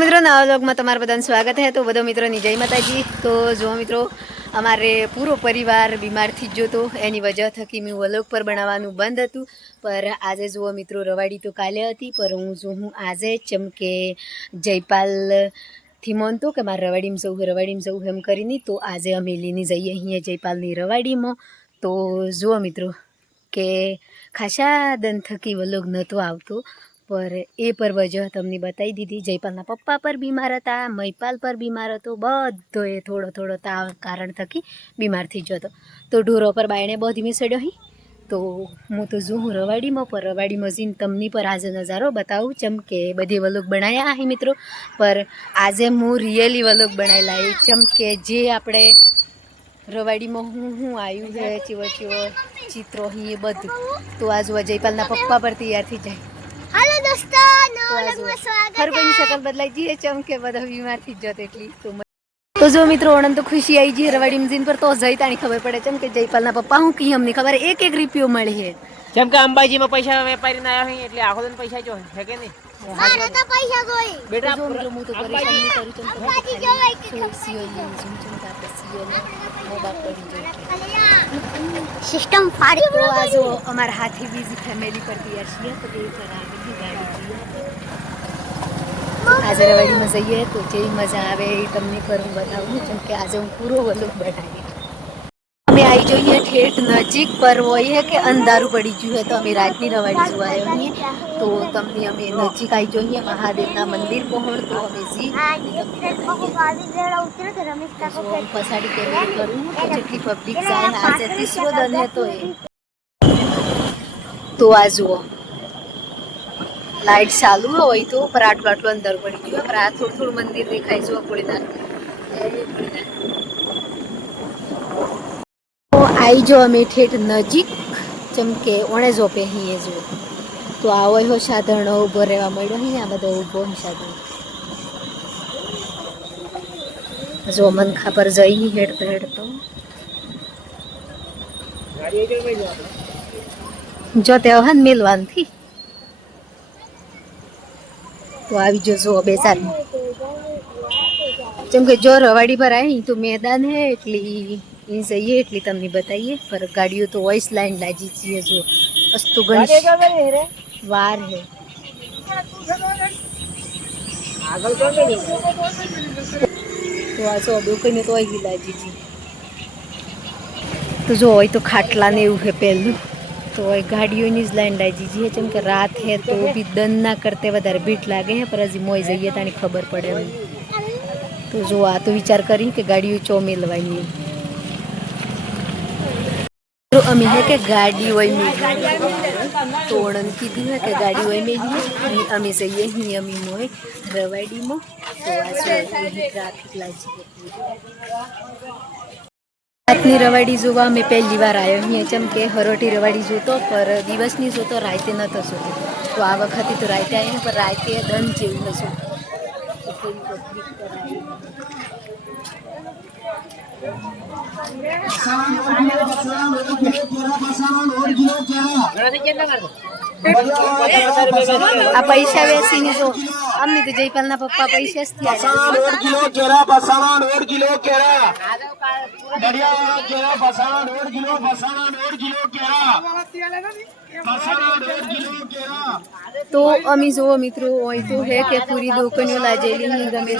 मित्रों नवा व्लॉग में तमारा बधाનું स्वागत है। तो बधा मित्रों जय माताजी। तो जो मित्रों अमारे पूरो परिवार बीमार थी जो तो एनी वजह थकी मैं व्लॉग पर बनावવાનું બંધ હતું। पर आज जो मित्रों रवाड़ी तो काले હતી पर हूँ जो हूँ आज चमके जयपाल थी मानतो कि मारे रवाड़ी में जવું एम करीने तो आज अमे लईने जईए अहीं जयपालनी रवाड़ी में। तो जो मित्रों के खासा दिन थकी व्लॉग नतो आवतो पर ए पर वजह तमने बताई दीधी। जयपालना पप्पा पर बीमार था, महिपाल पर बीमार तो बधोए थोड़ो थोड़ो ताव कारण थकी बीमार थी जतो। तो ढोरो पर बायणे बधी सड़्यो ही। तो हूँ तो जो हूँ रवाड़ी में पर रवाड़ी में जीन तमनी पर आज नज़ारो बताऊँ चमके बधे व्लॉग बनाया है मित्रों। पर आज हूँ रियली व्लॉग बनाई लाई चमके जे आपणे रवाड़ी में हूँ आयु है चीवो चीवो चित्रो ही बधु। तो आज वो जयपालना पप्पा पर तैयार थी जाए। हेलो दोस्तों नवा व्लॉग में स्वागत है। हर कोई शकल बदलाई जी चमके बधा बीमार थी जत एटली तो जो मित्रों ओणम तो खुशी आई जी रवाड़ी में जीन पर तो जईतानी खबर पड़े चमके जयपालना पप्पा हूँ की हमने खबर एक एक रुपयो मळे है चमके अंबाजी में पैसा वेपारी ना आया है એટલે આખો दिन पैसा जो है के नहीं मारे तो पैसा जोई बेटा जो मित्रों मु तो परेशान नहीं करू चमके अंबाजी जो है कि सीओ ये झुम चमका पे सीओ ने मोबाइल पड़ी जो सिस्टम फाड़ी तो आज हमारा हाथी बीजी फैमिली पर तैयार छिए तो ये पर आ गई गाड़ी आज रवाड़ी में जईए तो जे मजा आवे तमने पर हूँ बताऊँ चमके आज हूँ पूरो व्लॉग बनाई अमे आई जो ये ठेठ नजीक पर वही है कि अंधारू पड़ी गयु है तो अमे रातनी रवाड़ी जो आया ही तो तमने अमे नजीक आई जो है महादेवना मंदिर पहोंच तो अमे जी पछाड़ी कैमरे करूँ तो जेटली पब्लिक जाए आज तीसरो दिन है तो आ जुओ लाइट चालू हो तो पर आटलू आटलू अंदर पड़ी गयु पर आ थोड़ू थोड़ू मंदिर देखाय जो पुणेदार तो आई जो अमे ठेठ नजीक चमके ओणे जो पे ही जो तो आवो हो साधन उभो रहवा मळ्यो ही आ बधो उभो साधन जो मनखा पर जई हेडतो हेडतो जो तेहन मिलवान थी तो આવી જો જો બેચાર चमके जो रवाड़ी पर आई तो मैदान है एटली इन सही एटली तमने बताइए पर गाड़ियों तो वॉइस लाइन लाजी चाहिए जो अस्तु गणेश वार है तो आज दुकान तो आई लाजी जी तो जो वही तो खाटला ने है पहलू तो गाड़ियों ज लाइन लाजी जी है चमके रात है तो भी दन ना करते वधारे भीड़ लागे है पर हजी मोई जाइए तानी खबर पड़े तो जो आ तो विचार करी कि गाड़ियों चो मिलवाई तो अमी है कि गाड़ी वही मिल तो ओणन कीधु है कि गाड़ी वही मिली अमी जाइए ही अमी मोए रवाड़ी में तो आज ट्राफिक लागी रातनी रवाड़ी जोवा मैं पहली बार आयो ही चमके हरोटी रवाड़ी जोतो पर दिवसनी जोतो राते नतो जोतो तो आ वखते तो राते आए पर राते दन जेवू हशो आ पैसा वेसी जो अम्मी तो जयपालना पप्पा पैसे किलो केरा बसाना 1 किलो केरा बढ़िया केरा बसाना 1 किलो बसाना 1 किलो केरा बसाना 1 किलो केरा तो अमी जो मित्रों होय तो है कि पूरी दुकानों लाजेली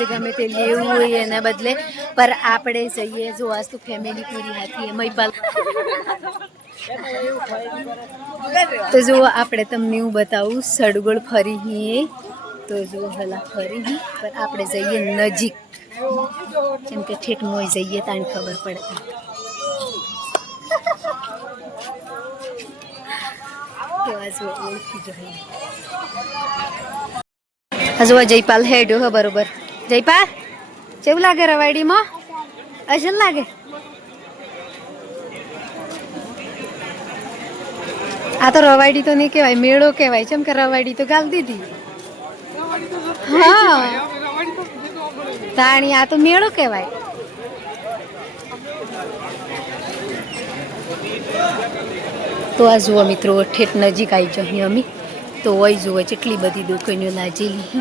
गमे ते लेवू होय एना बदले पर आपणे जईए जो आज तो फैमिली पूरी हाथी है महिपाल तो जो आपणे तमने हूँ बताऊँ सड़गोड़ फरी ही तो जो हला फरी ही पर आपणे जईए नजीक केम के ठेठ मोई जईए ताने खबर पड़े तो आज वो ओळखी जो है आज वो जयपाल हेडो है बरोबर जयपाल केवू लागे रवाड़ी में अजन लागे आ तो रवाड़ी तो नहीं कहवाय मेड़ो कहवाय चम के रवाड़ी तो गाल दीदी हाँ ताणी आ तो मेड़ो कहवाय तो आ जुओ मित्रों ठेठ नजीक आई जो अमी तो वही जुओ चेटली बधी दुकानों लाजेली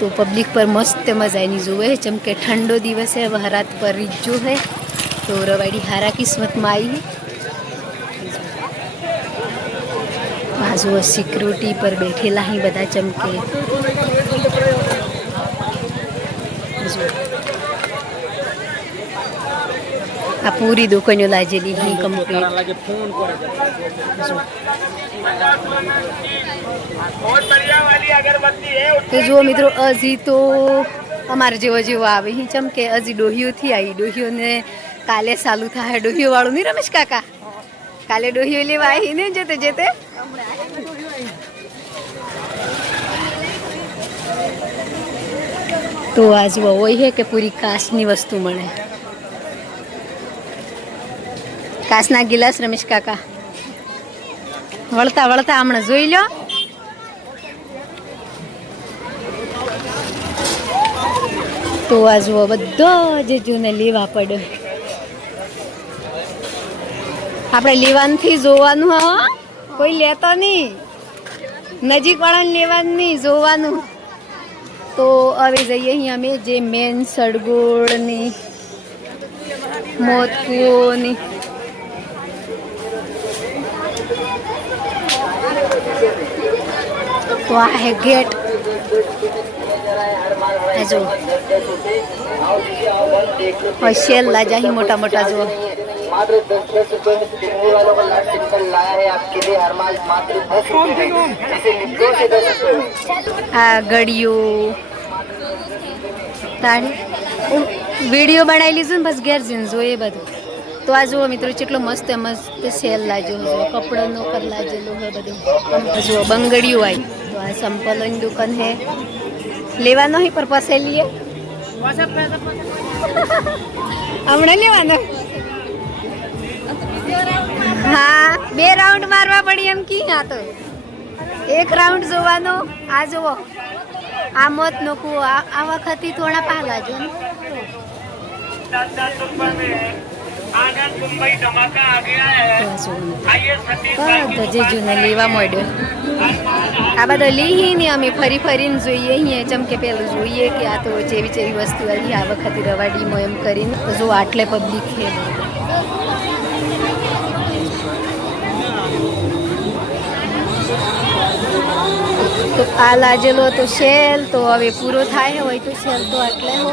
तो पब्लिक पर मस्त मजा नहीं जुए चम के ठंडो दिवस है वह रात पर रिज्जो है तो रवाड़ी हारा किस्मत में आई है बाजू सिक्योरिटी पर बैठेला ही बदा चमके आ पूरी दुकानों लाजेली ही कंप्लीट तो जो मित्रों अजी तो अमार जेवो जेवो आवे ही चमके अजी डोहियो थी आई डोहियो ने काले चालू था है डोहियो वाळो नहीं रमेश काका काले डोहियो लेवा आई ने जते जते तो आज वो वही है कि पूरी काचनी वस्तु मळे काचना गिलास रमेश काका वळता वळता हमणे જોઈ લો તો આજ वो બધો જે જૂને લેવા પડે આપણે લેવાનથી જોવાનું હો કોઈ લેતો નહીં નજીક વાળાને લેવાનું નહીં જોવાનું તો હવે જઈએ અહીં અમે જે મેન સડગોળની મોતકુઓની तो आ है गेट जो और शेल लाजा ही मोटा मोटा जो आ गड़ियों ताड़ी वीडियो बनाई लीजो बस घेर जीन जो ये बधु तो आ जुओ मित्रों चेटलो मस्त मस्त सेल लाजो जो कपड़ों पर लाजेलो है बधु जो बंगड़ियों आई तो आ संपलों की दुकान है लेवानो ही पर पसे लिए हमने लेवानो हाँ 2 राउंड मारवा पड़ी हम की हाँ तो 1 राउंड जोवानो आ जुओ आ मत नोकू आ वखती थोड़ा पहला जो मुंबई धमाका आ गया है જે જૂને લેવા મળ્યો આ બધા લીહી ને અમે ફરી ફરીને જોઈએ અહીંયા ચમકે પેલું જોઈએ કે આ તો જેવી જેવી વસ્તુ આવી આ વખતે રવાડીમાં એમ કરીને તો જો આટલે પબ્લિક છે તો આ લાજેલો તો સેલ તો હવે પૂરો થાય હોય તો સેલ તો આટલે હો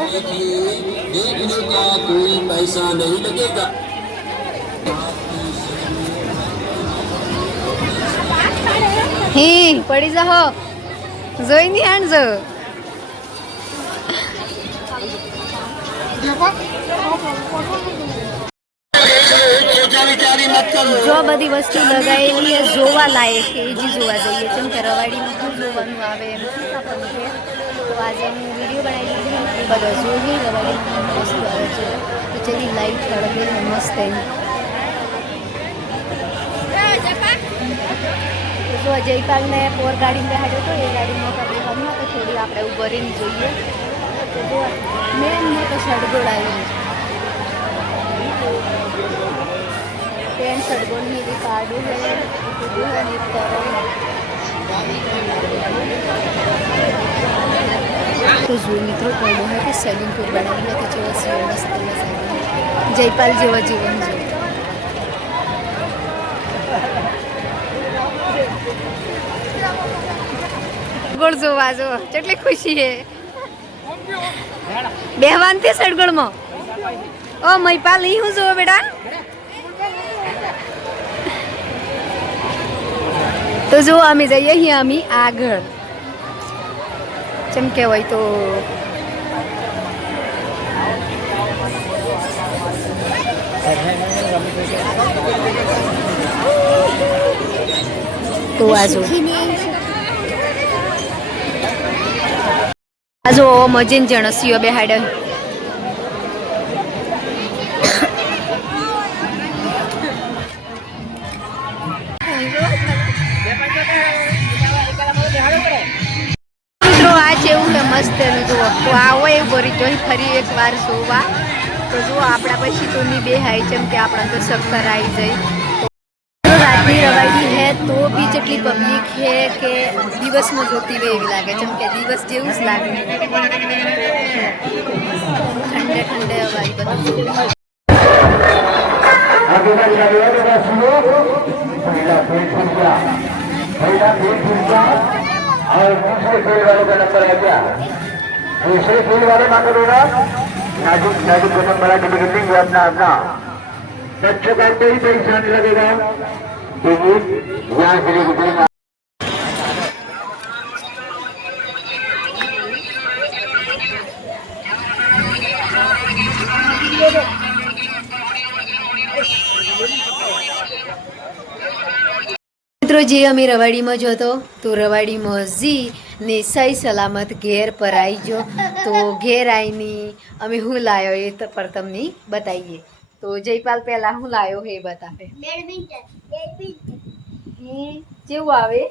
कोई पैसा नहीं लगेगा ही पड़ी जा हो जोई नहीं हाण जो जो बधी वस्तु लगाएली है जोवा लायक है जी जोवा जाइए चम के रवाड़ी में खूब जोવાનું આવે એમ આપણને છે તો આજે હું વિડિયો બનાવી લીધી એ બધો જોઈ રવાડી માં વસ્તુ આવે છે તો ચલી લાઈટ હળગે મસ્ત એમ જો જયપાલ ને પોર ગાડી में બેહાડ્યો તો એ ગાડીમાં કરવાનું તો થોડી આપણે ઉભા રહીને જોઈએ તો જો મેન મોટો સડગોળ આવી पेन सड़गोल में भी कार्डो है तो जो मित्रों कहूँ है कि सैलून को बनाई है तो जो मस्त जयपाल जेवा जीवन जो सड़गोल जो वाजो चटली खुशी है बेहवान थे सड़गोल में ओ मईपाल नहीं हूँ जो बेटा तो जो अमी जाइए ही अमी आगळ चम कहेवाय तो तो आजो मजेन जणसियो बेहाड मस्त जुओ तो आओ एक बोरी जो फरी एक बार जोवा तो जुओ आपड़ा पछी तो नहीं बेहाय चम के आपड़ा तो चक्कर आई जाए तो આજની રવાડી હે તો બી જેટલી પબ્લિક હે કે દિવસમાં જોતી હોય એવી લાગે જેમ કે દિવસ જેવું જ લાગે ઠંડે ઠંડે હવાઈ બધું और दूसरे खेल वालों का नंबर है क्या? दूसरे खेल वाले मांगो दोनों नाजुक नाजुक को नंबर आके बिगिनिंग है अपना अपना बच्चों का कोई पैसा नहीं लगेगा यहाँ से लेकर મિત્રો જે અમે રવાડીમાં જો હતો તો રવાડીમાં જી ને સહી સલામત ઘેર પર આવી ગયો તો ઘેર આવીને અમે શું લાવ્યો એ તો પર તમને બતાવીએ તો જયપાલ પહેલા શું લાવ્યો એ બતાવે કેવું આવે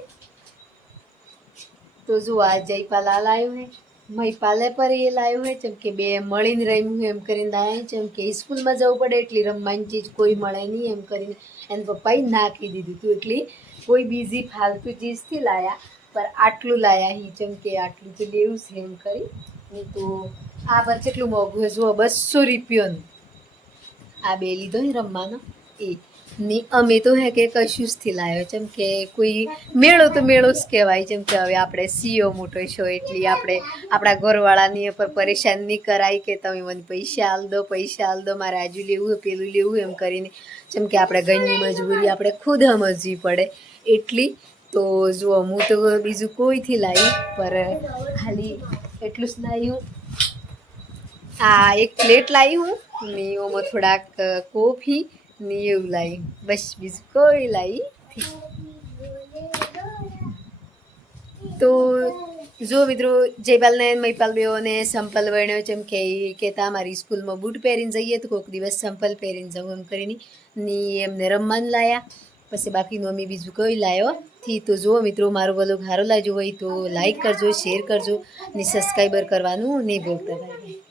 તો જો આ જયપાલ આ લાવ્યો હે મહિપાલે પર એ લાવ્યો હે જેમ કે બે મળીને રમ્યું એમ કરીને લાવ્યા જેમ કે સ્કૂલમાં જવું પડે એટલી રમવાની ચીજ કોઈ મળે નહીં એમ કરીને એને પપ્પાએ નાખી દીધું હતું એટલી કોઈ બીજી ફાલતુ ચીજથી લાયા પર આટલું લાયા હી જેમ કે આટલું તો લેવું છે એમ કરી ને તો આ પર કેટલું મોંઘું છે જુઓ 200 રૂપિયાનું આ બે લીધો ને રમવાનો એ ને અમે તો હે કે કશું જથી લાવ્યો જેમ કે કોઈ મેળો તો મેળો જ કહેવાય જેમ કે હવે આપણે સીઓ મોટો છો એટલી આપણે આપણા ઘરવાળાની પર પરેશાન નહીં કરાય કે તમે મને પૈસા આલ દો મારે આજુ લેવું પેલું લેવું એમ કરીને જેમ કે આપણે ઘરની મજબૂરી આપણે ખુદ સમજવી પડે એટલી તો જુઓ હું તો બીજું કોઈથી લાવી પર ખાલી એટલું જ લાવ્યું આ એક પ્લેટ લાવી હું ને ઓમાં થોડાક કોફી ને એવું લાવી બસ બીજું કોઈ લાવી તો જો મિત્રો જયપાલને મહિપાલ બેઓને સંપલ વણ્યો જેમ કે કહેતા અમારી સ્કૂલમાં બૂટ પહેરીને જઈએ તો કોઈક દિવસ સંપલ પહેરીને જવું એમ કરીને ને એમને રમવાનું લાયા પછી બાકીનું અમે બીજું કોઈ લાવ્યો થી તો જુઓ મિત્રો મારો વ્લોગ સારો લાગ્યો હોય તો લાઈક કરજો શેર કરજો ને સબસ્ક્રાઈબર કરવાનું નહીં ભૂલતા ભાઈ